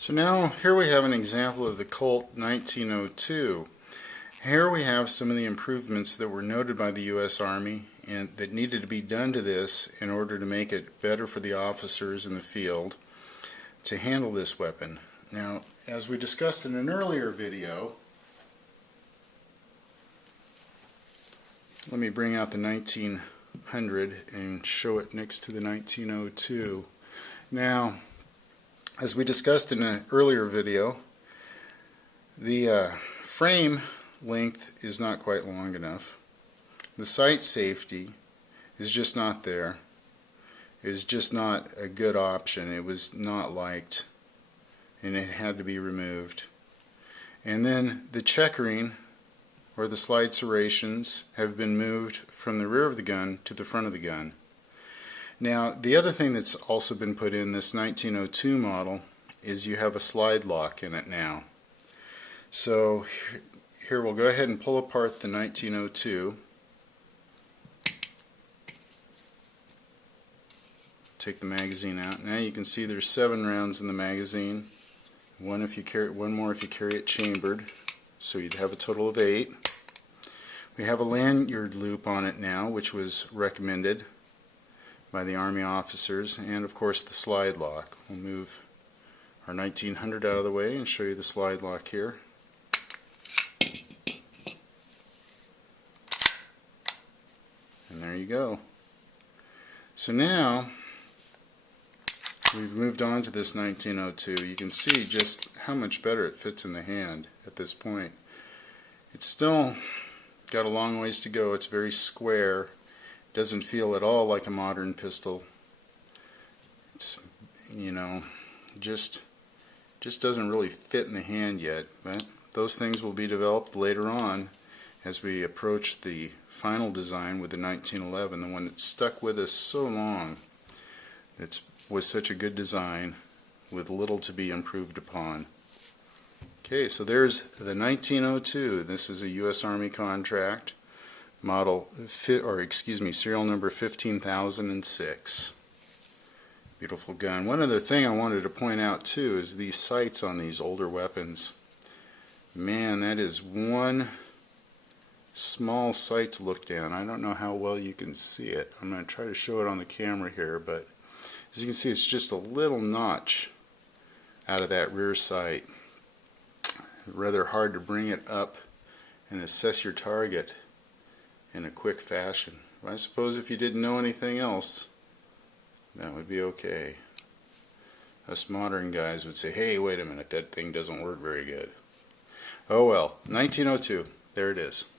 So now here we have an example of the Colt 1902. Here we have some of the improvements that were noted by the U.S. Army and that needed to be done to this in order to make it better for the officers in the field to handle this weapon. Now, as we discussed in an earlier video, let me bring out the 1900 and show it next to the 1902. Now, as we discussed in an earlier video, the frame length is not quite long enough. The sight safety is just not there. It is just not a good option. It was not liked, and it had to be removed. And then the checkering, or the slide serrations, have been moved from the rear of the gun to the front of the gun. Now, the other thing that's also been put in this 1902 model is you have a slide lock in it now. So here we'll go ahead and pull apart the 1902. Take the magazine out. Now you can see there's 7 rounds in the magazine. One more if you carry it chambered. So you'd have a total of 8. We have a lanyard loop on it now, which was recommended by the Army officers, and of course the slide lock. We'll move our 1900 out of the way and show you the slide lock here. And there you go. So now we've moved on to this 1902. You can see just how much better it fits in the hand at this point. It's still got a long ways to go. It's very square. Doesn't feel at all like a modern pistol. It's, you know, just doesn't really fit in the hand yet, but those things will be developed later on as we approach the final design with the 1911, the one that stuck with us so long. That was such a good design with little to be improved upon. Okay, so there's the 1902. This is a U.S. Army contract. Serial number 15006. Beautiful gun. One other thing I wanted to point out too is these sights on these older weapons. Man, that is one small sight to look down. I don't know how well you can see it. I'm going to try to show it on the camera here, but as you can see, it's just a little notch out of that rear sight. Rather hard to bring it up and assess your target in a quick fashion. I suppose if you didn't know anything else, that would be okay. Us modern guys would say, hey, wait a minute, that thing doesn't work very good. Oh well, 1902, there it is.